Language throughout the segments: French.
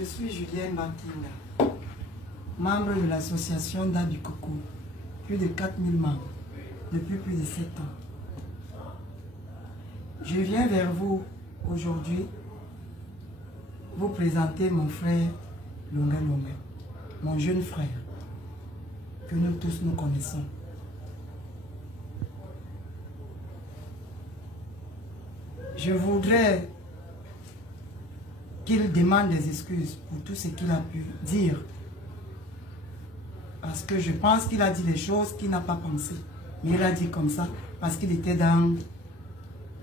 Je suis Julienne Bantinga, membre de l'association Da du Coco, plus de 4000 membres, depuis plus de 7 ans. Je viens vers vous aujourd'hui vous présenter mon frère Longa Longa, mon jeune frère, que nous tous nous connaissons. Je voudrais qu'il demande des excuses pour tout ce qu'il a pu dire. Parce que je pense qu'il a dit des choses qu'il n'a pas pensé. Mais il a dit comme ça parce qu'il était dans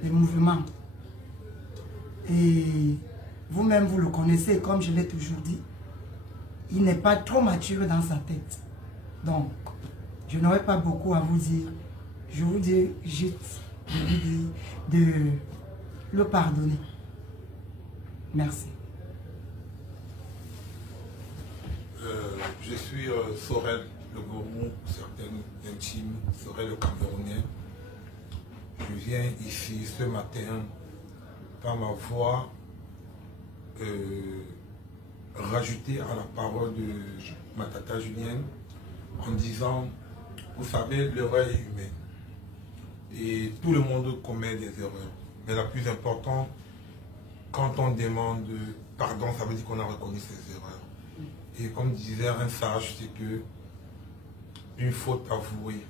les mouvements. Et vous-même, vous le connaissez, comme je l'ai toujours dit. Il n'est pas trop mature dans sa tête. Donc, je n'aurai pas beaucoup à vous dire. Je vous dis juste de le pardonner. Merci. Je suis Sorel, le gourou, certains intimes, Sorel le Camerounais. Je viens ici ce matin par ma voix rajouter à la parole de ma tata Julienne en disant, vous savez, l'erreur est humaine et tout le monde commet des erreurs. Mais la plus importante, quand on demande pardon, ça veut dire qu'on a reconnu ses erreurs. Et comme disait un sage, c'est que une faute avouée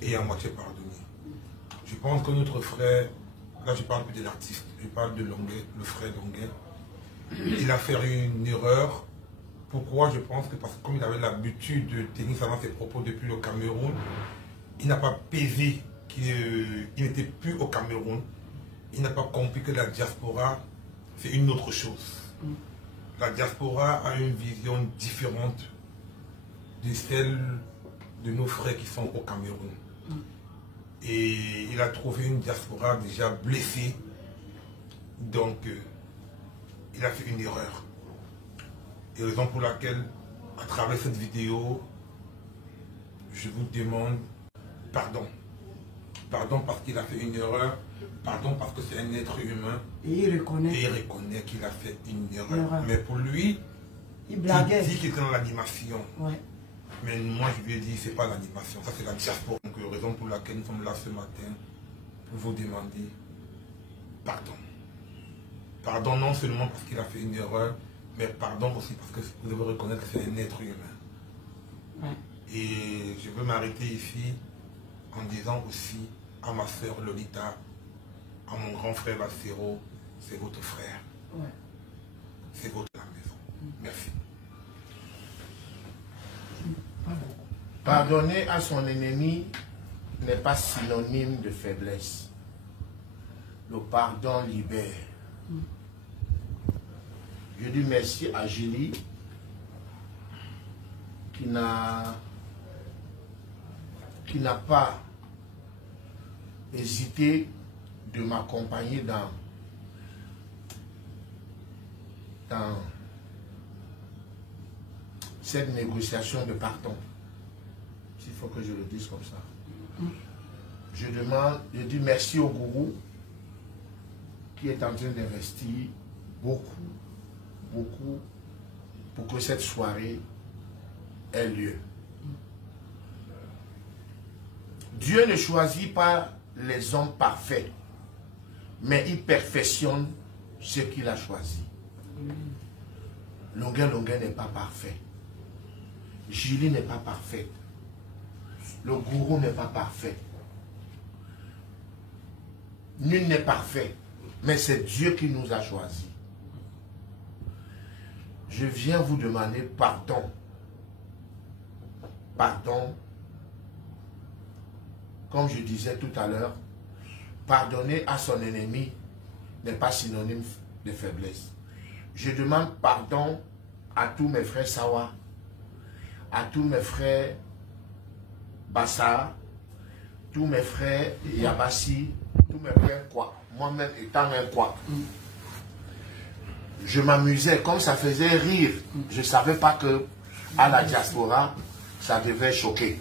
et à moitié pardonnée. Je pense que notre frère, là je parle plus de l'artiste, je parle de Longuet, le frère Longuet, il a fait une erreur. Pourquoi? Je pense que parce que comme il avait l'habitude de tenir ses propos depuis le Cameroun, il n'a pas pesé qu'il n'était plus au Cameroun. Il n'a pas compris que la diaspora, c'est une autre chose. La diaspora a une vision différente de celle de nos frères qui sont au Cameroun. Et il a trouvé une diaspora déjà blessée. Donc, il a fait une erreur. Et raison pour laquelle, à travers cette vidéo, je vous demande pardon. Pardon parce qu'il a fait une erreur. Pardon parce que c'est un être humain. Et il reconnaît qu'il a fait une erreur. Mais pour lui, il blaguait. Il dit qu'il était dans l'animation. Ouais. Mais moi, je lui ai dit, c'est pas l'animation, ça c'est la diaspora. Donc, raison pour laquelle nous sommes là ce matin, pour vous demander pardon. Pardon non seulement parce qu'il a fait une erreur, mais pardon aussi parce que vous devez reconnaître que c'est un être humain. Ouais. Et je veux m'arrêter ici en disant aussi à ma soeur Lolita, à mon grand frère Bassero, c'est votre frère. Ouais. C'est votre la maison. Merci. Pardonner à son ennemi n'est pas synonyme de faiblesse. Le pardon libère. Je dis merci à Julie qui n'a pas hésité de m'accompagner dans cette négociation de pardon. S'il faut que je le dise comme ça. Je dis merci au gourou qui est en train d'investir beaucoup pour que cette soirée ait lieu. Dieu ne choisit pas les hommes parfaits, mais il perfectionne ce qu'il a choisi. Longuet n'est pas parfait. Julie n'est pas parfaite. Le gourou n'est pas parfait. Nul n'est parfait, mais c'est Dieu qui nous a choisis. Je viens vous demander pardon. Pardon. Comme je disais tout à l'heure, pardonner à son ennemi n'est pas synonyme de faiblesse. Je demande pardon à tous mes frères Sawa, à tous mes frères Bassa, tous mes frères Yabassi, tous mes frères Kwa, moi-même étant un Kwa. Je m'amusais, comme ça faisait rire. Je ne savais pas que à la diaspora, ça devait choquer.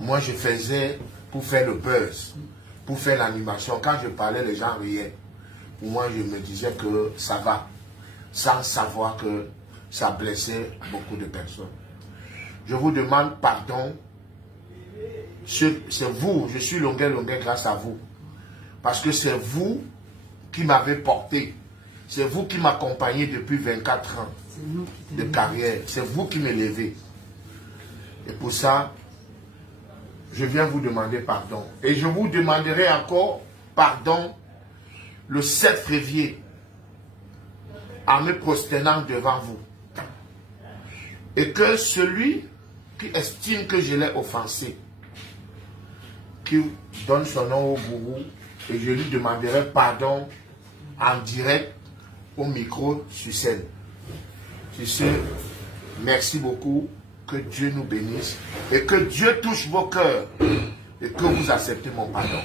Moi, je faisais pour faire le buzz, pour faire l'animation. Quand je parlais, les gens riaient. Pour moi, je me disais que ça va, sans savoir que ça blessait beaucoup de personnes. Je vous demande pardon. C'est vous, je suis Longuet grâce à vous. Parce que c'est vous qui m'avez porté. C'est vous qui m'accompagnez depuis 24 ans de carrière. C'est vous qui m'élevez. Et pour ça, je viens vous demander pardon. Et je vous demanderai encore pardon le 7 février en me prosternant devant vous. Et que celui qui estime que je l'ai offensé, qui donne son nom au gourou, et je lui demanderai pardon en direct au micro sur scène. Sur ce, merci beaucoup, que Dieu nous bénisse et que Dieu touche vos cœurs et que vous acceptez mon pardon.